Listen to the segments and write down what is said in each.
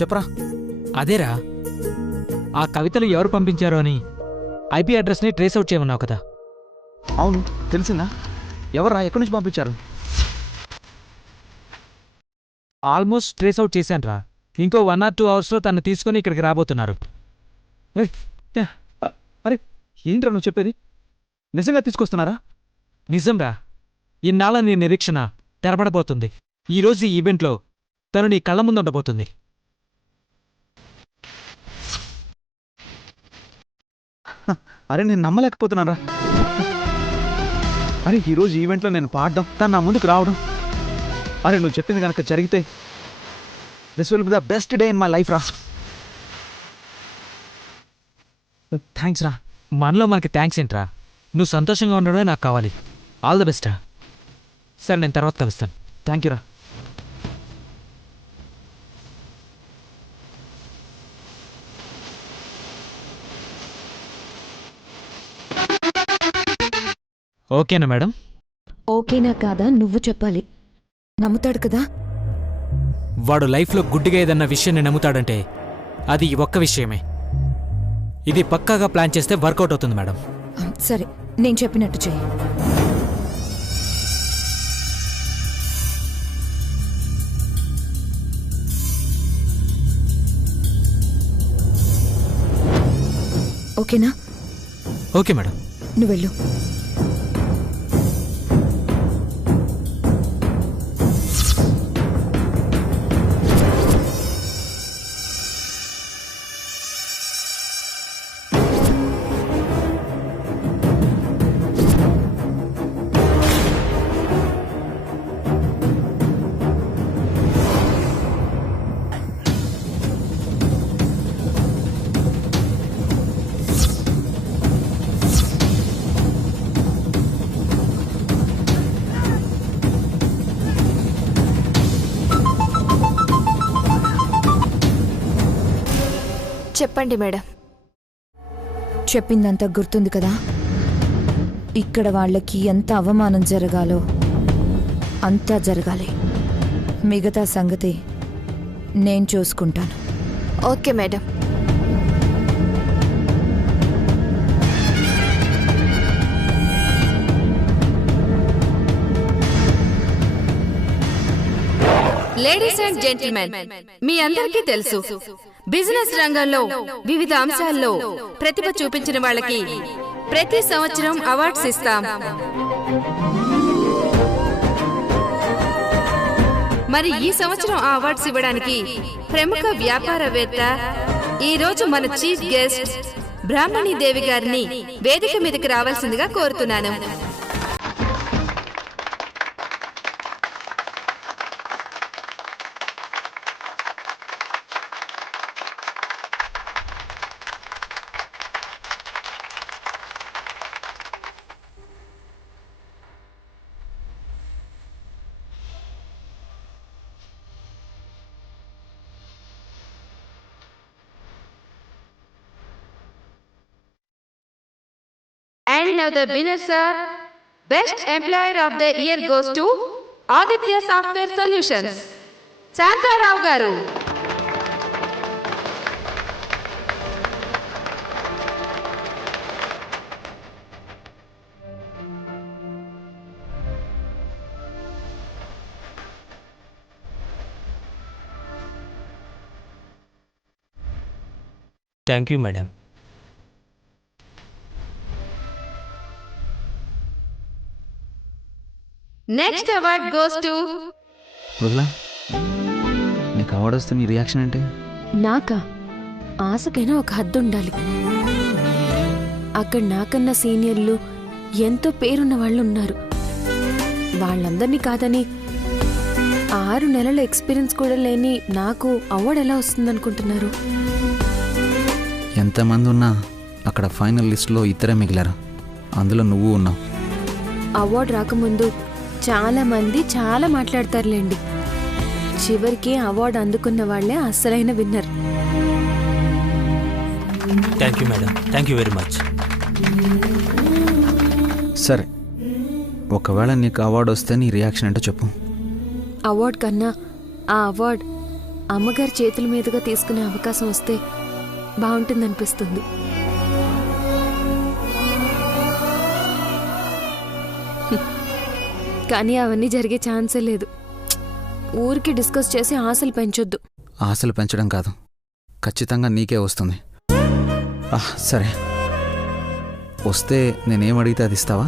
చెప్పరా. అదేరా, ఆ కవితలు ఎవరు పంపించారో అని ఐపీ అడ్రస్ని ట్రేస్ అవుట్ చేయమన్నావు కదా. అవును, తెలిసిందా? ఎవరా, ఎక్కడి నుంచి పంపించారు? ఆల్మోస్ట్ ట్రేస్ అవుట్ చేశాను రా. ఇంకో 1 or 2 అవర్స్లో తను తీసుకొని ఇక్కడికి రాబోతున్నారు. అరే ఏంట్రా నువ్వు చెప్పేది? నిజంగా తీసుకొస్తున్నారా? నిజంరా, ఇన్నాళ్ళ నీ నిరీక్షణ తెరపడబోతుంది. ఈరోజు ఈ ఈవెంట్లో తను నీ కళ్ళ ముందు ఉండబోతుంది. అరే నేను నమ్మలేకపోతున్నారా. అరే ఈరోజు ఈవెంట్లో నేను పాడడం, తను నా ముందుకు రావడం, అరే నువ్వు చెప్పింది కనుక జరిగితే this will be the best day in my life రా. థ్యాంక్స్ రా. మనలో మనకి థ్యాంక్స్ ఏంట్రా? నువ్వు సంతోషంగా ఉండడమే నాకు కావాలి. ఆల్ ద బెస్ట్ రా. సరే, నేను తర్వాత కలుస్తాను. థ్యాంక్ యూ రా. ఓకేనా మేడం? ఓకేనా కాదా నువ్వు చెప్పాలి. నమ్ముతాడు కదా? వాడు లైఫ్లో గుడ్డిగా ఏదన్న విషయాన్ని నమ్ముతాడంటే అది ఈ ఒక్క విషయమే. ఇది పక్కాగా ప్లాన్ చేస్తే వర్కౌట్ అవుతుంది మేడం. సరే, నేను చెప్పినట్టు చెయ్యి. ఓకేనా? Okay madam. నువ్వు వెళ్ళు. చెప్పండి మేడం. చెప్పిందంతా గుర్తుంది కదా? ఇక్కడ వాళ్ళకి ఎంత అవమానం జరగాలో అంతా జరగాలి. మిగతా సంగతి నేను చూసుకుంటాను. Okay madam. Ladies and gentlemen, మీ అందరికీ తెలుసు, బిజినెస్ రంగంలో వివిధ అంశాల్లో ప్రతిభ చూపించిన వాళ్ళకి ప్రతి సంవత్సరం అవార్డ్స్ ఇస్తాం. మరి ఈ సంవత్సరం ఆ అవార్డ్స్ ఇవ్వడానికి ప్రముఖ వ్యాపారవేత్త, ఈ రోజు మన చీఫ్ గెస్ట్ బ్రాహ్మణి దేవి గారిని వేదిక మీదకి రావాల్సిందిగా కోరుతున్నాను. And now the winner, sir. Best Employer of the Year goes to Aditya Software Solutions, Shantarao garu. Thank you madam. Next award goes to వదిలా, నీకు అవార్డు వస్తే నీ రియాక్షన్ ఏంటి? నాకా? ఆశకైనా ఒక హద్దు ఉండాలి. అక్కడ నాకన్నా సీనియర్లు ఎంతో పేరున్న వాళ్ళు ఉన్నారు. వాళ్ళందరినీ కాదని 6 నెలల ఎక్స్పీరియన్స్ కూడా లేని నాకు అవార్డు ఎలా వస్తుందనుకుంటున్నారు? ఎంతమంది ఉన్నా అక్కడ ఫైనల్ లిస్ట్లో ఇద్దరే మిగిలారు, అందులో నువ్వు ఉన్నావు. అవార్డు రాకముందు చాలా మంది చాలా మాట్లాడతారులేండి. చివరికి అవార్డు అందుకున్న వాళ్లే అసలైన winner. Thank you madam. Thank you very much. సరే, ఒకవేళ నీకు అవార్డు వస్తే నీ రియాక్షన్ ఏంటో చెప్పు. అవార్డు కన్నా ఆ అవార్డు అమ్మగారి చేతుల మీదుగా తీసుకునే అవకాశం వస్తే బాగుంటుందనిపిస్తుంది. కానీ అవన్నీ జరిగే ఛాన్సే లేదు. ఊరికి డిస్కస్ చేసి ఆశలు పెంచొద్దు. ఆశలు పెంచడం కాదు, ఖచ్చితంగా నీకే వస్తుంది. సరే, వస్తే నేనేం అడిగితే అది ఇస్తావా?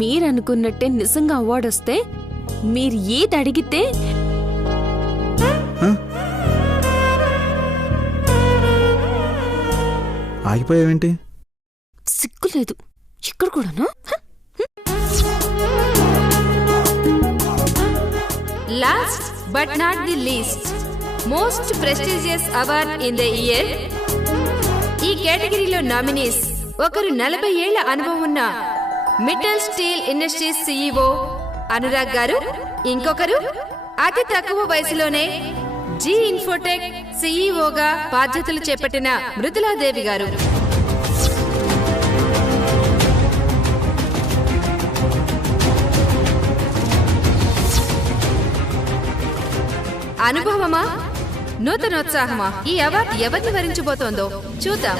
మీరనుకున్నట్టే నిజంగా అవార్డు వస్తే మీరు ఏది అడిగితే ఆగిపోయావేంటి? సిగ్గులేదు ఇక్కడ కూడానా? Last but not the least most prestigious award in the year. ఈ కేటగిరీలో నామినీస్ ఒకరు 40 ఏళ్ల అనుభవం ఉన్న Mittal steel industries CEO Anurag గారు, ఇంకొకరు అతి తక్కువ వయసులోనే జీ ఇన్ఫోటెక్ CEOగా బాధ్యతలు చేపట్టిన మృదులాదేవి గారు. అనుభవమా, నూతనోత్సాహమా? ఈ అవార్డు ఎవరిని వరించబోతోందో చూద్దాం.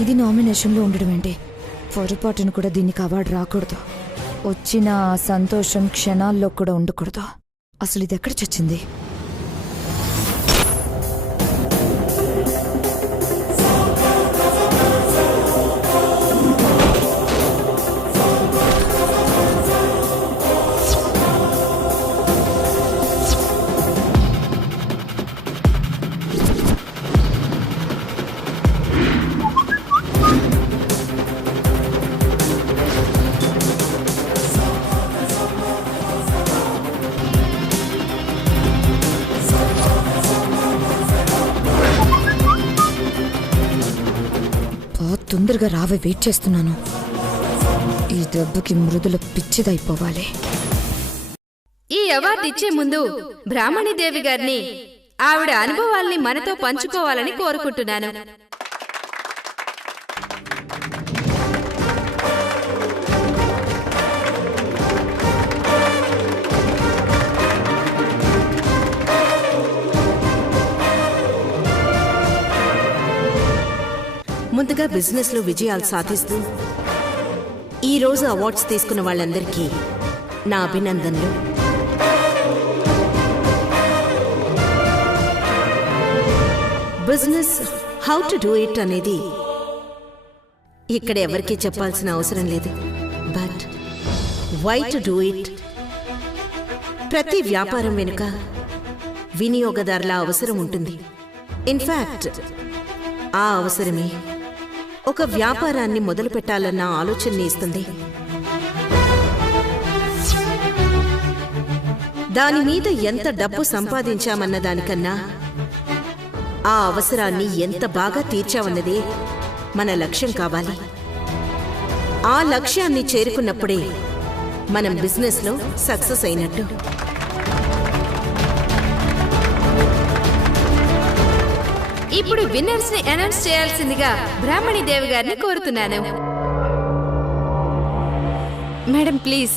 ఇది నామినేషన్లో ఉండడం ఏంటి? పొరపాటును కూడా దీనికి అవార్డు రాకూడదు. వచ్చిన ఆ సంతోషం క్షణాల్లో కూడా ఉండకూడదు. అసలు ఇది ఎక్కడ చచ్చింది? తొందరగా రావే, వెయిట్ చేస్తున్నాను. ఈ దెబ్బకి మృదుల పిచ్చిదైపోవాలి. ఈ అవార్డు ఇచ్చే ముందు బ్రాహ్మణి దేవి గారిని ఆవిడ అనుభవాల్ని మనతో పంచుకోవాలని కోరుకుంటున్నాను. ముందుగా బిజినెస్లో విజయాలు సాధిస్తూ ఈరోజు అవార్డ్స్ తీసుకున్న వాళ్ళందరికీ నా అభినందనలు. Business how to do it అనేది ఇక్కడ ఎవరికీ చెప్పాల్సిన అవసరం లేదు. But why to do it? ప్రతి వ్యాపారం వెనుక వినియోగదారుల అవసరం ఉంటుంది. ఇన్ఫ్యాక్ట్ ఆ అవసరమే ఒక వ్యాపారాన్ని మొదలు పెట్టాలన్న ఆలోచనని ఇస్తుంది. దాని మీద ఎంత డబ్బు సంపాదించామన్న దానికన్నా ఆ అవసరాన్ని ఎంత బాగా తీర్చామన్నదే మన లక్ష్యం కావాలి. ఆ లక్ష్యాన్ని చేరుకున్నప్పుడే మనం బిజినెస్లో సక్సెస్ అయినట్టు. ఇప్పుడు విన్నర్స్ ని అనౌన్స్ చేయాల్సిందిగా బ్రాహ్మణి దేవి గారిని కోరుతున్నాను. Madam please.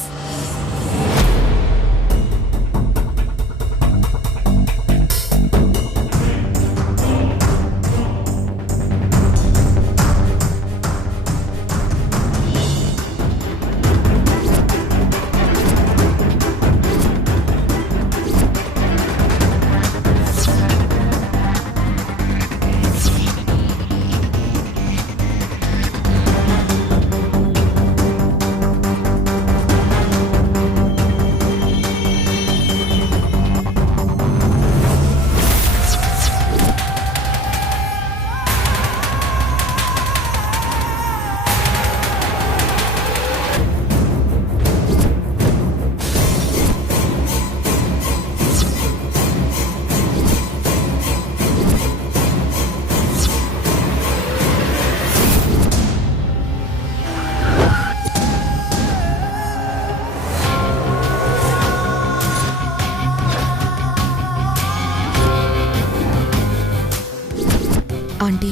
ఆంటీ,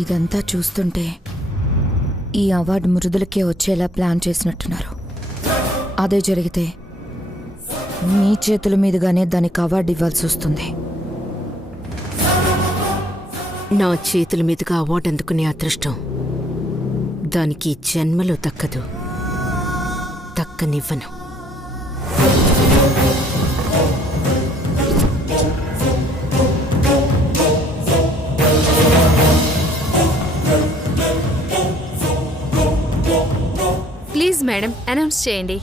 ఇదంతా చూస్తుంటే ఈ అవార్డు మృదులకే వచ్చేలా ప్లాన్ చేసినట్టున్నారు. అదే జరిగితే మీ చేతుల మీదుగానే దానికి అవార్డు ఇవ్వాల్సి వస్తుంది. నా చేతుల మీదుగా అవార్డు అందుకునే అదృష్టం దానికి జన్మలో దక్కదు, దక్కనివ్వను. ప్లీజ్ మేడం, అనౌన్స్ చేయండి.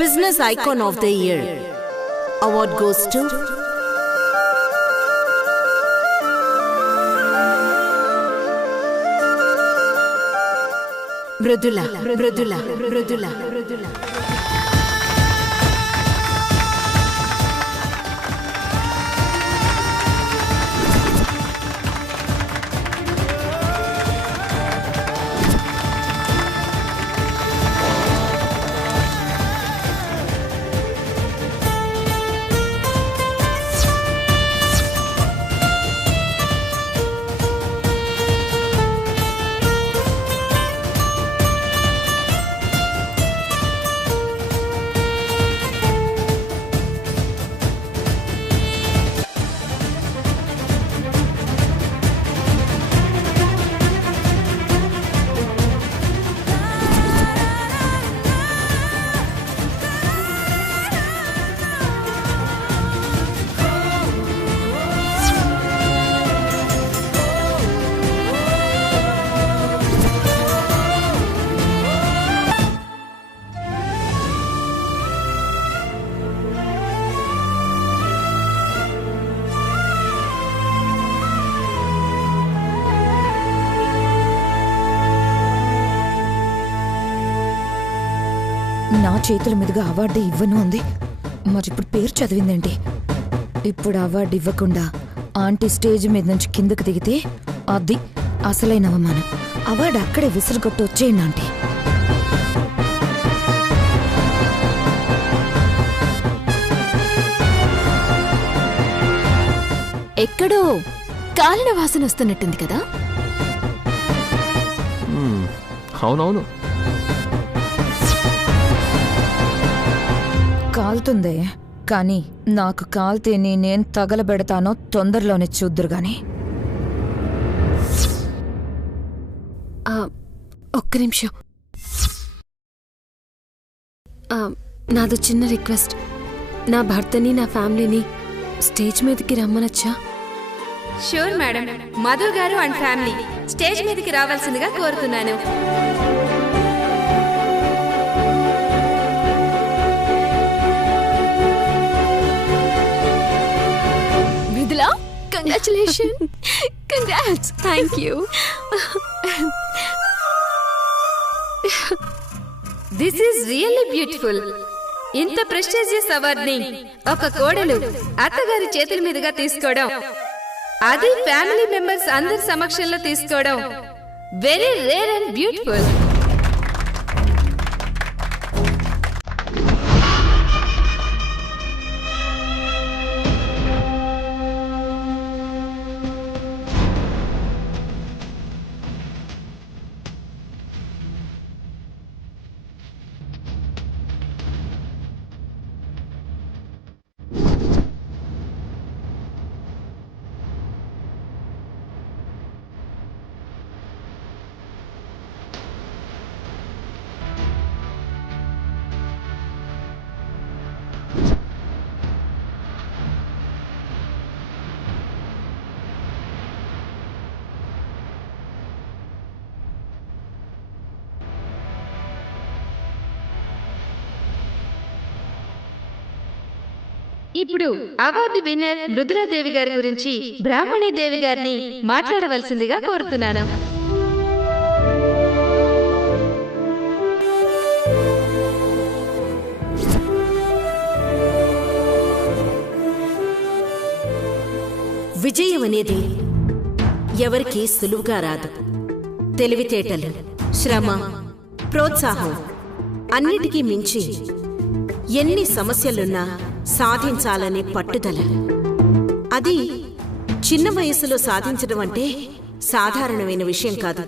Business Icon of the Year award goes to Mridula. Mridula Mridula Mridula నా చేతుల మీదుగా అవార్డు ఇవ్వను అంది. మరిప్పుడు పేరు చదివిందేంటి? ఇప్పుడు అవార్డు ఇవ్వకుండా ఆంటీ స్టేజ్ మీద నుంచి కిందకు దిగితే అది అసలైన అవమానం. అవార్డు అక్కడే విసురుగొట్టు వచ్చేయండి ఆంటీ. ఎక్కడో కాలిన వాసన వస్తున్నట్టుంది కదా? అవునవును. కాలుతుందే, కానీ నాకు కాల్తే నేనేం తగలబెడతానో తొందరలోనే చూద్దురు గాని. ఒక్క నిమిషం. నాదో చిన్న రిక్వెస్ట్. నా భర్తని, నా ఫ్యామిలీని స్టేజ్ మీదకి రమ్మనొచ్చా? Sure madam. మధు గారు అండ్ ఫ్యామిలీ స్టేజ్ మీదకి రావాల్సిందిగా కోరుతున్నాను. Vidula, congratulation. Congrats. Thank you. This is really beautiful. ఇంత ప్రెస్టీజియస్ అవార్డ్ ని ఒక కోడలు అత్తగారి చేతుల మీదుగా తీసుకోవడం, అది ఫ్యామిలీ మెంబర్స్ అందరి సమక్షంలో తీసుకోవడం వెరీ రేర్ అండ్ బ్యూటిఫుల్. ఇప్పుడు అవార్డు విన్నర్ రుద్రాదేవి గారి గురించి బ్రాహ్మణి దేవి గారిని మాట్లాడవలసిందిగా కోరుతున్నాను. విజయం అనేది ఎవరికీ సులువుగా రాదు. తెలివితేటలు, శ్రమ, ప్రోత్సాహం అన్నిటికీ మించి ఎన్ని సమస్యలున్నా సాధించాలనే పట్టుదల. అది చిన్న వయసులో సాధించడం అంటే సాధారణమైన విషయం కాదు.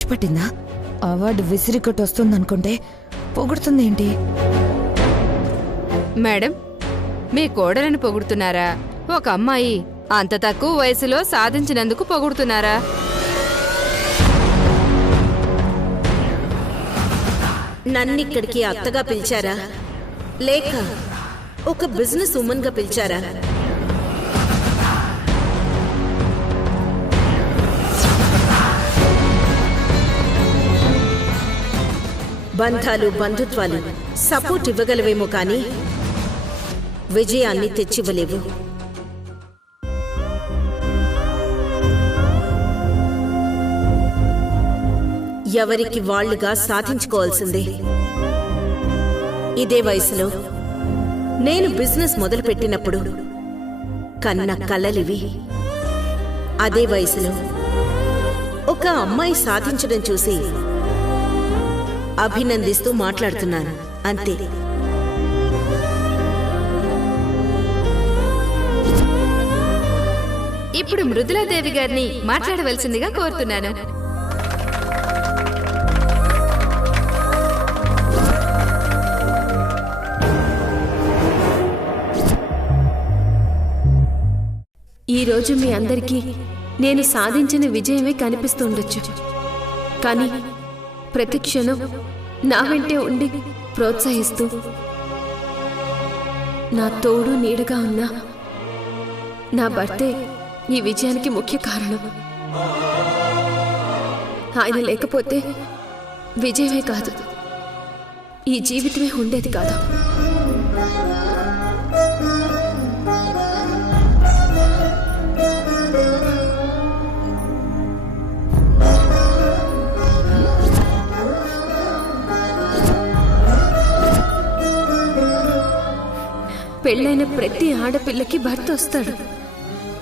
పట్టిందా? అవార్డు విసిరికొట్టి వస్తుందనుకుంటే పొగుడుతుందేంటి? మేడం, మీ కోడలను పొగుడుతున్నారా? ఒక అమ్మాయి అంత తక్కువ వయసులో సాధించినందుకు పొగుడుతున్నారా? నన్నిక్కడికి అత్తగా పిలిచారా, లేక ఒక బిజినెస్ ఉమెన్ గా పిలిచారా? బంధాలు, బంధుత్వాలు సపోర్ట్ ఇవ్వగలవేమో కానీ విజయాన్ని తెచ్చివ్వలేవు. ఎవరికి వాళ్లుగా సాధించుకోవాల్సిందే. ఇదే వయసులో నేను బిజినెస్ మొదలుపెట్టినప్పుడు కన్న కలలివి. అదే వయసులో ఒక అమ్మాయి సాధించడం చూసి అభినందిస్తూ మాట్లాడుతున్నాను అంతే. ఇప్పుడు మృదులాదేవి గారిని మాట్లాడవలసిందిగా కోరుతున్నాను. ఈరోజు మీ అందరికీ నేను సాధించిన విజయమే కనిపిస్తుండొచ్చు, కానీ ప్రతి క్షణం నా వెంటే ఉండి ప్రోత్సహిస్తూ నా తోడు నీడగా ఉన్న నా భర్తే ఈ విజయానికి ముఖ్య కారణం. ఆయన లేకపోతే విజయమే కాదు, ఈ జీవితమే ఉండేది కాదు. పెళ్ళైన ప్రతి ఆడపిల్లకి భర్త వస్తాడు,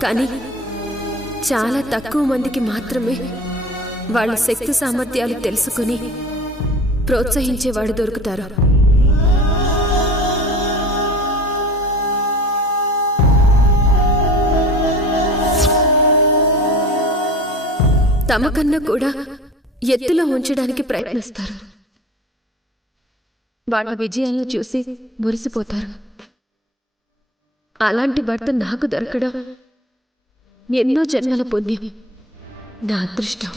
కానీ చాలా తక్కువ మందికి మాత్రమే వాళ్ళ శక్తి సామర్థ్యాలు తెలుసుకుని ప్రోత్సహించేవాడు దొరుకుతారు. తమకన్నా కూడా ఎత్తులో ఉంచడానికి ప్రయత్నిస్తారు. వాళ్ళ విజయాలను చూసి మురిసిపోతారు. అలాంటి భర్త నాకు దొరకడం ఎన్నో జన్మల పుణ్యం, నా అదృష్టం.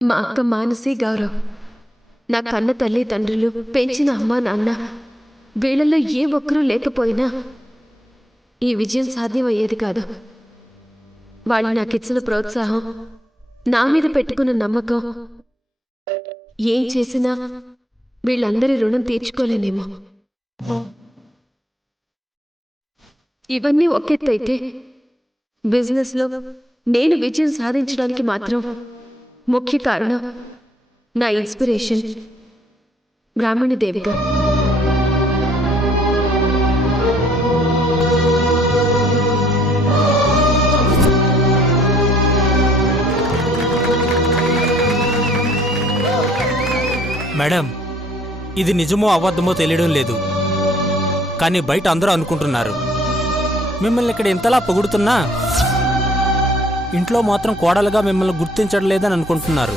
మా అక్క మానసి, గౌరవ్, నా కన్న తల్లిదండ్రులు, పెంచిన అమ్మా నాన్న, వీళ్ళల్లో ఏ ఒక్కరూ లేకపోయినా ఈ విజయం సాధ్యమయ్యేది కాదు. వాళ్ళు నాకు ఇచ్చిన ప్రోత్సాహం, నా మీద పెట్టుకున్న నమ్మకం, ఏం చేసినా వీళ్ళందరి రుణం తీర్చుకోలేనేమో. ఇవన్నీ ఒకెత్తైతే బిజినెస్లో నేను విజయం సాధించడానికి మాత్రం ముఖ్య కారణం నా ఇన్స్పిరేషన్ బ్రాహ్మణి దేవి గారు. మేడం, ఇది నిజమో అబద్ధమో తెలియడం లేదు, కానీ బయట అందరూ అనుకుంటున్నారు. మిమ్మల్ని ఇక్కడ ఇంతలా పొగుడుతున్నా ఇంట్లో మాత్రం కోడలుగా మిమ్మల్ని గుర్తించడం లేదని అనుకుంటున్నారు.